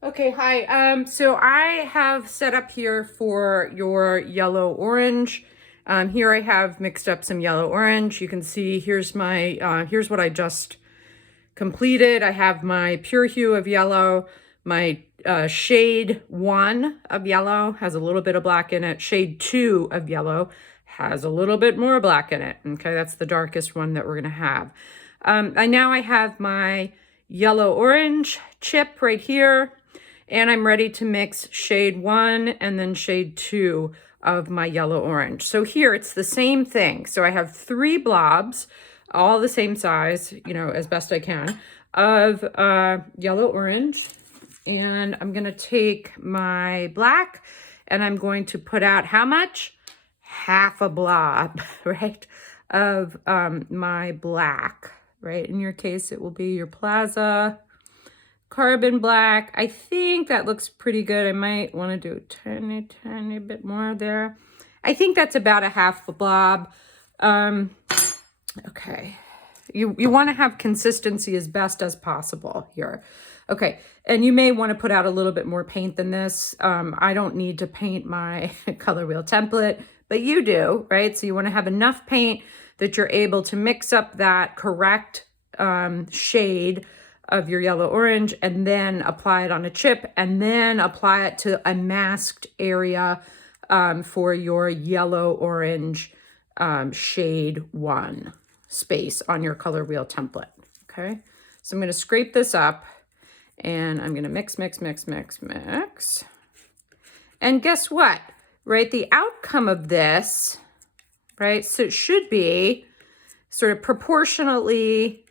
Okay, hi. So I have set up here for your yellow orange. Here I have mixed up some yellow orange. You can see here's my, here's what I just completed. I have my pure hue of yellow, my shade 1 of yellow has a little bit of black in it. Shade 2 of yellow has a little bit more black in it. Okay, that's the darkest one that we're gonna have. I have my yellow orange chip right here, and I'm ready to mix shade 1 and then shade 2 of my yellow orange. So here it's the same thing. So I have 3 blobs, all the same size, you know, as best I can, of yellow orange. And I'm gonna take my black and I'm going to put out how much? Half a blob, right, of my black, right? In your case, it will be your Plaza Carbon Black. I think that looks pretty good. I might want to do a tiny bit more there. I think that's about a half a blob. Okay. You want to have consistency as best as possible here. Okay, and you may want to put out a little bit more paint than this. I don't need to paint my color wheel template, but you do, right? So you want to have enough paint that you're able to mix up that correct shade of your yellow orange and then apply it on a chip and then apply it to a masked area for your yellow orange shade 1 space on your color wheel template. Okay, so I'm going to scrape this up and I'm going to mix. And guess what? Right, the outcome of this, right, so it should be sort of proportionally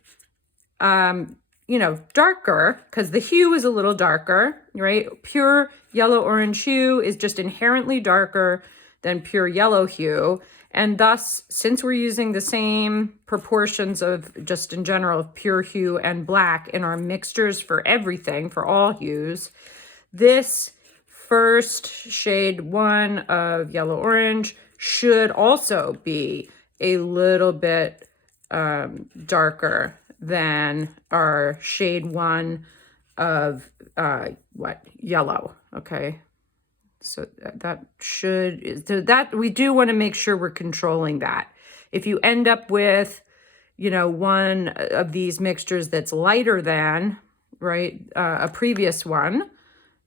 you know, darker, because the hue is a little darker, right? Pure yellow orange hue is just inherently darker than pure yellow hue. And thus, since we're using the same proportions of just in general of pure hue and black in our mixtures for everything, for all hues, this first shade 1 of yellow orange should also be a little bit darker than our shade 1 of yellow. Okay, so that should, so that we do want to make sure we're controlling that. If you end up with, you know, one of these mixtures that's lighter than, right, a previous one,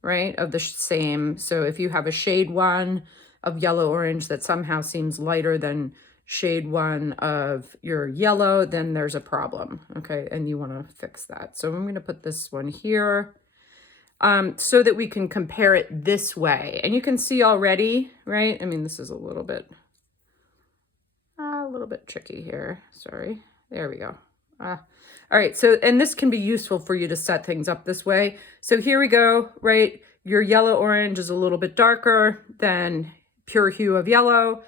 right, of the same, so if you have a shade 1 of yellow orange that somehow seems lighter than shade 1 of your yellow, then there's a problem, okay, and you want to fix that. So I'm going to put this one here so that we can compare it this way. And you can see already, right, I mean, this is a little bit tricky here, sorry, there we go. All right, so, and this can be useful for you to set things up this way. So here we go, right, your yellow orange is a little bit darker than pure hue of yellow.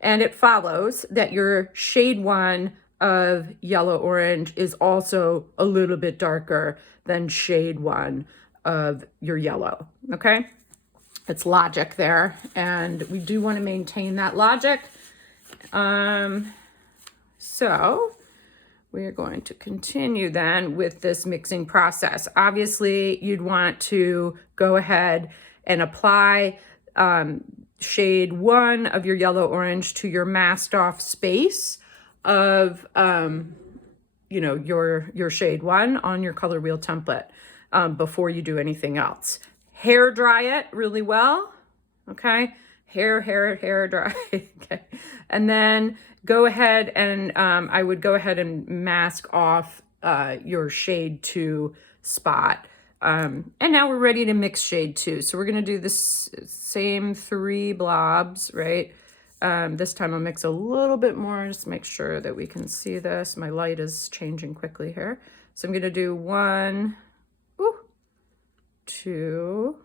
And it follows that your shade 1 of yellow orange is also a little bit darker than shade 1 of your yellow, okay? It's logic there, and we do want to maintain that logic. So we're going to continue then with this mixing process. Obviously, you'd want to go ahead and apply shade 1 of your yellow orange to your masked off space of you know, your shade 1 on your color wheel template before you do anything else. Hair dry it really well, okay? Hair dry, okay? And then go ahead and I would go ahead and mask off your shade 2 spot. And now we're ready to mix shade 2. So we're going to do this same 3 blobs, right? This time I'll mix a little bit more, just to make sure that we can see this. My light is changing quickly here. So I'm going to do 1, 2.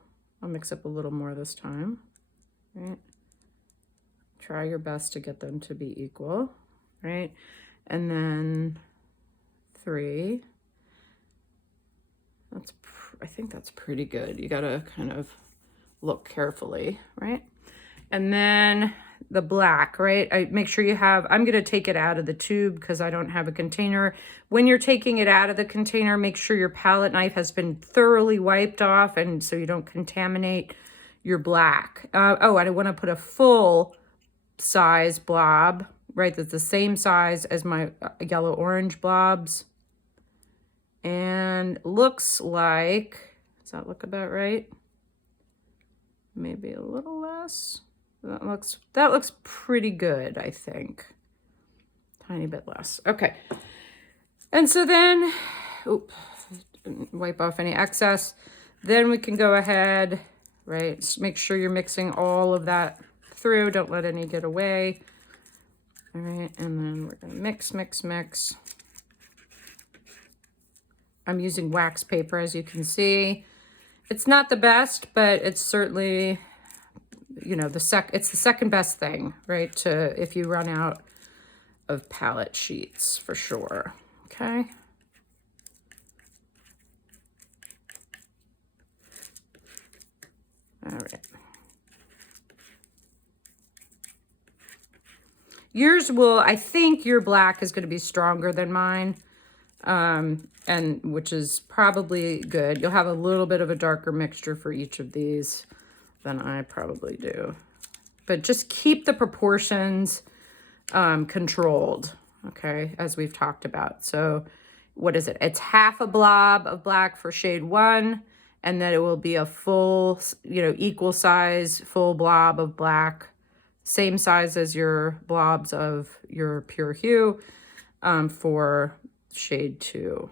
I'll mix up a little more this time, right? Try your best to get them to be equal, right? And then 3. I think that's pretty good. You gotta kind of look carefully, right? And then the black, right? I make sure you have, I'm going to take it out of the tube because I don't have a container. When you're taking it out of the container, make sure your palette knife has been thoroughly wiped off, and so you don't contaminate your black. Oh, and I want to put a full size blob, right? That's the same size as my yellow orange blobs. And looks like, does that look about right? Maybe a little less. That looks pretty good, I think. Tiny bit less. Okay. And so then, wipe off any excess. Then we can go ahead, right? Just make sure you're mixing all of that through. Don't let any get away. All right, and then we're gonna mix, mix, mix. I'm using wax paper, as you can see. It's not the best, but it's certainly, you know, it's the second best thing, right? If you run out of palette sheets, for sure. Okay. All right. Yours will, I think your black is going to be stronger than mine, and which is probably good. You'll have a little bit of a darker mixture for each of these than I probably do. But just keep the proportions controlled, okay, as we've talked about. So what is it? It's half a blob of black for shade 1, and then it will be a full, you know, equal size, full blob of black, same size as your blobs of your pure hue for shade 2.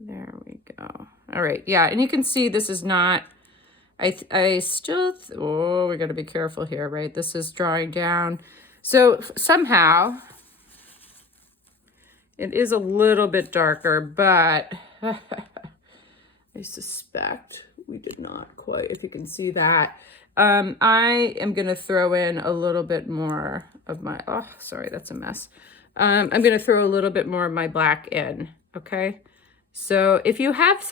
There we go. All right, yeah, and you can see this is not, I still, oh, we got to be careful here, right? This is drying down. So somehow it is a little bit darker, but I suspect we did not quite, if you can see that. I am going to throw in a little bit more of my, oh, sorry, that's a mess. I'm going to throw a little bit more of my black in, okay? So if you have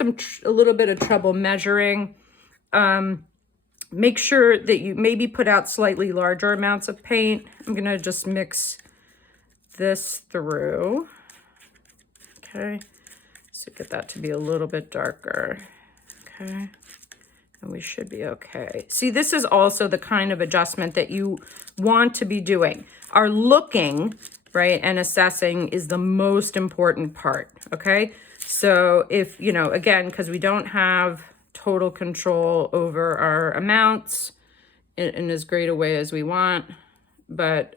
a little bit of trouble measuring, make sure that you maybe put out slightly larger amounts of paint. I'm going to just mix this through, okay? So get that to be a little bit darker, okay? And we should be okay. See, this is also the kind of adjustment that you want to be doing. Our looking, right, and assessing is the most important part, okay? So if, you know, again, because we don't have total control over our amounts in as great a way as we want, but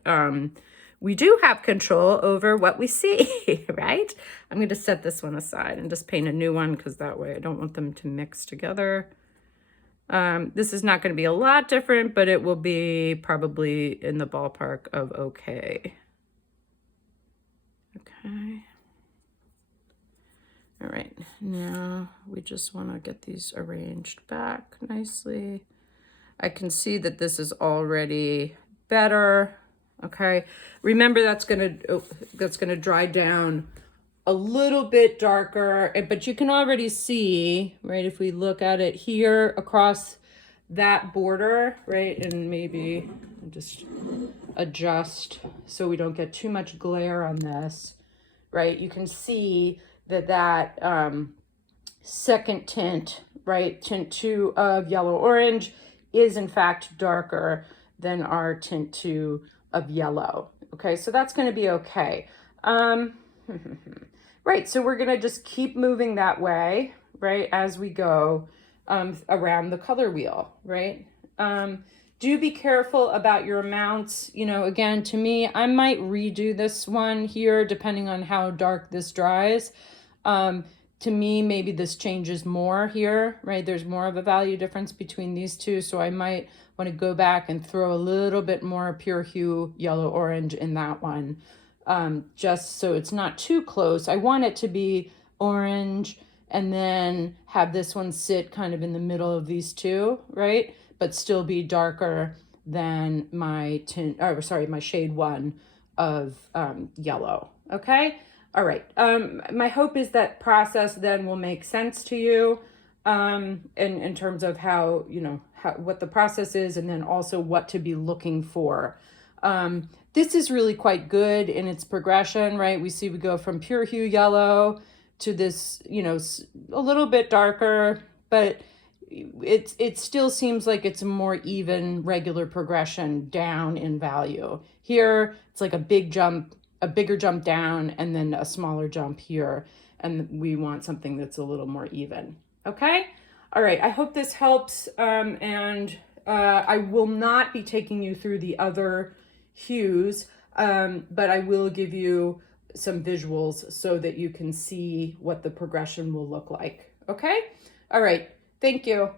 we do have control over what we see, right? I'm going to set this one aside and just paint a new one because that way I don't want them to mix together. This is not going to be a lot different, but it will be probably in the ballpark of okay. Okay. All right, now we just want to get these arranged back nicely. I can see that this is already better. Okay, remember that's gonna dry down a little bit darker, but you can already see, right, if we look at it here across that border, right, and maybe just adjust so we don't get too much glare on this, right? You can see that second tint, right, tint 2 of yellow orange is in fact darker than our tint 2 of yellow. Okay, so that's going to be okay. Right, so we're going to just keep moving that way, right, as we go around the color wheel, right? Do be careful about your amounts. You know, again, to me, I might redo this one here depending on how dark this dries. To me, maybe this changes more here, right? There's more of a value difference between these two, so I might want to go back and throw a little bit more pure hue yellow orange in that one, just so it's not too close. I want it to be orange and then have this one sit kind of in the middle of these two, right? But still be darker than my my shade 1 of yellow, okay? All right, my hope is that process then will make sense to you in terms of how, you know, what the process is, and then also what to be looking for This is really quite good in its progression, right? We see we go from pure hue yellow to this, you know, a little bit darker, but it still seems like it's a more even, regular progression down in value. Here, it's like a big jump, a bigger jump down, and then a smaller jump here. And we want something that's a little more even. Okay? All right, I hope this helps. I will not be taking you through the other hues, but I will give you some visuals so that you can see what the progression will look like. Okay? All right. Thank you.